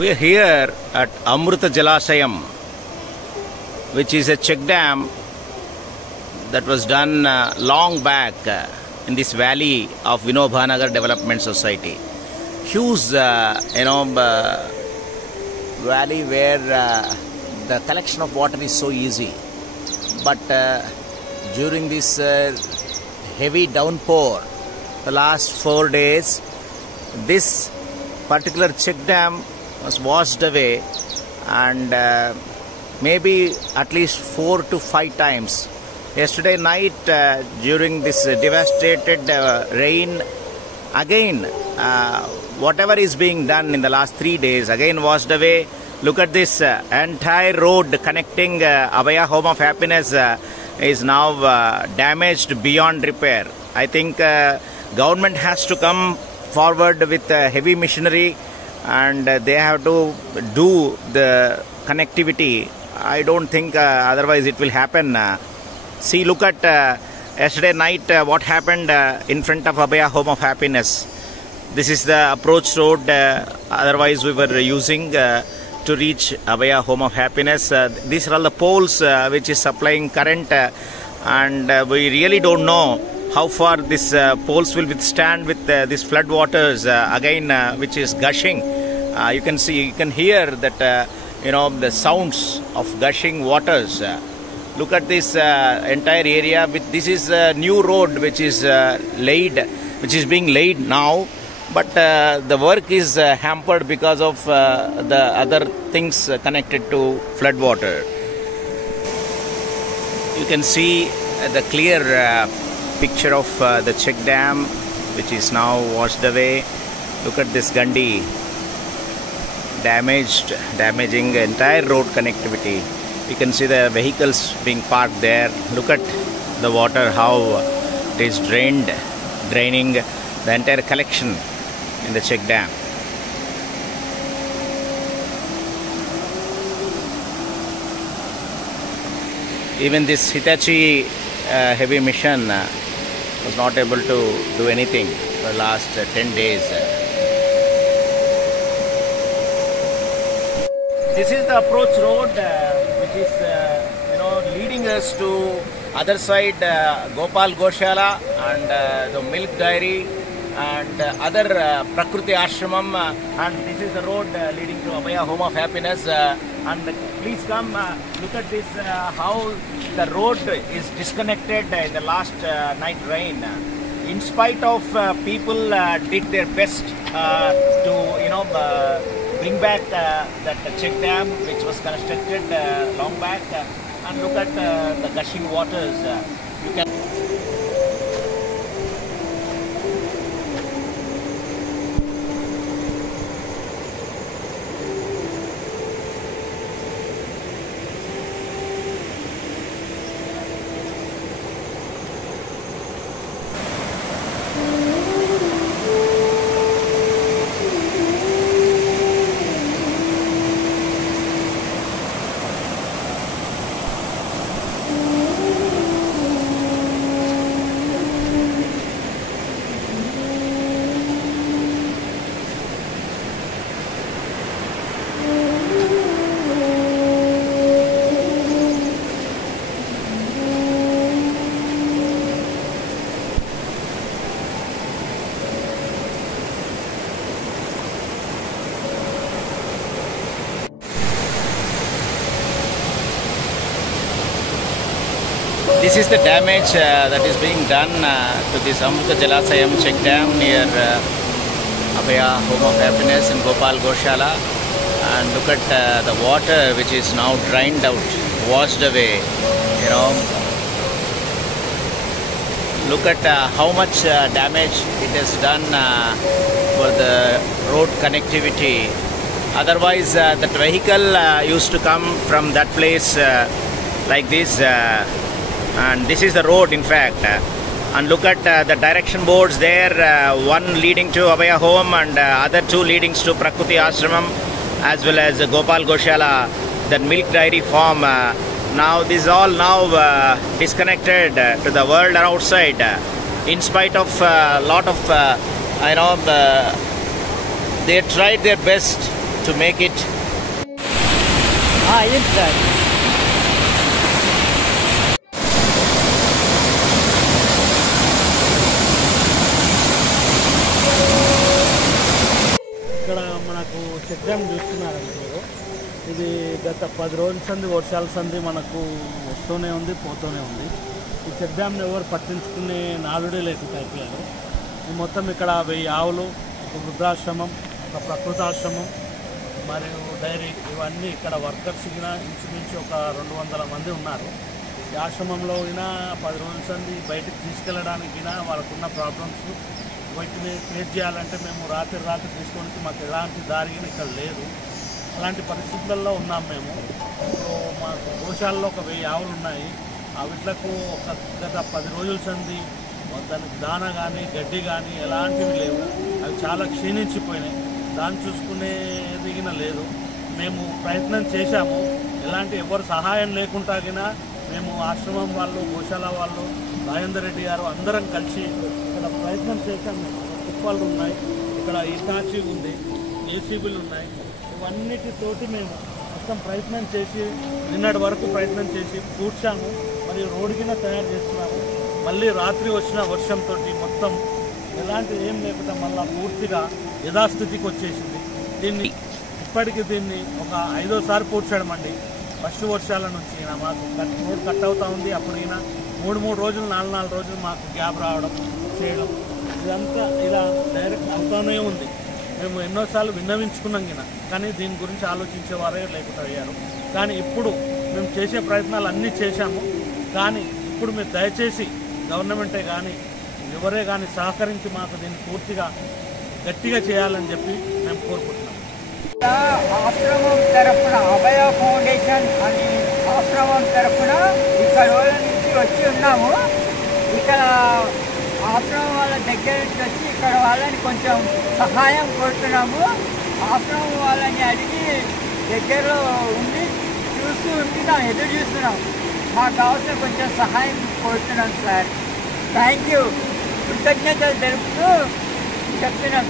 We are here at Amruta Jalasayam, which is a check dam that was done long back in this valley of Vinobhanagar Development Society. Huge, valley where the collection of water is so easy. But during this heavy downpour, the last 4 days, this particular check dam was washed away, and maybe at least 4 to 5 times. Yesterday night, during this devastated rain, again whatever is being done in the last 3 days again washed away. Look at this entire road connecting Abhaya Home of Happiness is now damaged beyond repair. I think government has to come forward with heavy machinery, and they have to do the connectivity. I don't think otherwise it will happen. See, look at yesterday night what happened in front of Abhaya Home of Happiness. This is the approach road otherwise we were using to reach Abhaya Home of Happiness. These are all the poles which is supplying current, and we really don't know how far these poles will withstand with these flood waters again which is gushing. You can see, you can hear that the sounds of gushing waters. Look at this entire area. This is a new road which is being laid now, but the work is hampered because of the other things connected to flood water. You can see the clear picture of the check dam which is now washed away. Look at this Gandhi damaging the entire road connectivity. You can see the vehicles being parked there. Look at the water, how it is draining the entire collection in the check dam. Even this Hitachi heavy machine was not able to do anything for the last 10 days. This is the approach road which is leading us to other side Gopal Goshala and the milk dairy and other Prakriti Ashramam, and this is the road leading to Abhaya Home of Happiness. And please come look at this, how the road is disconnected in the last night rain. In spite of people did their best to bring back that check dam which was constructed long back, and look at the gushing waters. You can This is the damage that is being done to this Amruta Jalasayam check dam near Abhaya Home of Happiness in Gopal Goshala. And look at the water which is now drained out, washed away. Look at how much damage it has done for the road connectivity. Otherwise, that vehicle used to come from that place like this. And this is the road, in fact. And look at the direction boards there, one leading to Abhaya Home and other two leading to Prakriti Ashramam, as well as Gopal Goshala, that milk dairy farm. Now this is all now disconnected to the world outside, in spite of a lot of they tried their best to make it. Inside. ఇక్కడ మనకు check dam చూస్తున్నారండి మీరు. ఇది గత 10 రోజుల సంది వర్షాల సంది మనకు వస్తూనే ఉంది, పోతూనే ఉంది. ఈ చెక్ డ్యామ్ని ఎవరు పట్టించుకునే నాలుడే లేకుండా అయిపోయారు. ఈ మొత్తం ఇక్కడ 1000 ఆవులు, ఒక వృద్ధాశ్రమం, ఒక ప్రకృతాశ్రమం మరియు డైరీ, ఇవన్నీ ఇక్కడ వర్కర్స్ కింద ఇంచుమించు ఒక 200 మంది ఉన్నారు. ఈ ఆశ్రమంలో అయినా 10 రోజుల సంది బయటకు తీసుకెళ్ళడానికి వాళ్ళకున్న ప్రాబ్లమ్స్ వీటిని క్రియేట్ చేయాలంటే మేము రాత్రి తీసుకోవడానికి మాకు ఎలాంటి దారి ఇక్కడ లేదు. అలాంటి పరిస్థితులలో ఉన్నాం మేము. ఇప్పుడు మాకు గోశాలలో ఒక 1000 ఆవులు ఉన్నాయి. ఆ వీట్లకు గత 10 రోజుల సంది దానికి దాన కానీ గడ్డి కానీ ఎలాంటివి లేవు. అవి చాలా క్షీణించిపోయినాయి. దాన్ని చూసుకునే దిగిన లేదు. మేము ప్రయత్నం చేశాము. ఎలాంటి ఎవరు సహాయం లేకుండా మేము ఆశ్రమం వాళ్ళు, గోశాల వాళ్ళు, రాజేందర్ రెడ్డి గారు అందరం కలిసి ఇక్కడ ప్రయత్నం చేశాము. కుప్పలు ఉన్నాయి, ఇక్కడ ఇటాచి ఉంది, ఏసీబీలు ఉన్నాయి. ఇవన్నిటితోటి మేము మొత్తం ప్రయత్నం చేసి నిన్నటి వరకు ప్రయత్నం చేసి కూర్చాము. మరియు రోడ్డు కింద తయారు చేస్తున్నాము. మళ్ళీ రాత్రి వచ్చిన వర్షంతో మొత్తం ఎలాంటి ఏం లేకుండా మళ్ళీ పూర్తిగా యథాస్థితికి వచ్చేసింది. ఇప్పటికీ దీన్ని ఒక 5వసారి పూడ్చడమండి. ఫస్ట్ వర్షాల నుంచి మాకు రోడ్ కట్ అవుతూ ఉంది. అప్పుడు 3 రోజులు 4 రోజులు మాకు గ్యాప్ రావడం చేయడం ఇదంతా ఇలా డైరెక్ట్ అవుతూనే ఉంది. మేము ఎన్నోసార్లు విన్నవించుకున్నాం కానీ దీని గురించి ఆలోచించేవారే లేకుండా అయ్యారు. కానీ ఇప్పుడు మేము చేసే ప్రయత్నాలు అన్నీ చేశాము. కానీ ఇప్పుడు మీరు దయచేసి గవర్నమెంటే కానీ ఎవరే కానీ సహకరించి మాకు దీన్ని పూర్తిగా గట్టిగా చేయాలని చెప్పి మేము కోరుకుంటున్నాం. ఆశ్రమం తరఫున అభయ ఫౌండేషన్ అని ఆశ్రమం తరఫున ఇక్కడ నుంచి వచ్చి ఉన్నాము. ఇక్కడ ఆశ్రమం వాళ్ళ దగ్గర నుంచి వచ్చి ఇక్కడ వాళ్ళని కొంచెం సహాయం కోరుతున్నాము. ఆశ్రమం వాళ్ళని అడిగి దగ్గరలో ఉండి చూస్తూ ఉంటున్నాం, ఎదురు చూస్తున్నాం. మాకు కావాల్సిన కొంచెం సహాయం కోరుతున్నాం సార్. థ్యాంక్ యూ, కృతజ్ఞతలు తెలుపుతూ చెప్తున్నాం.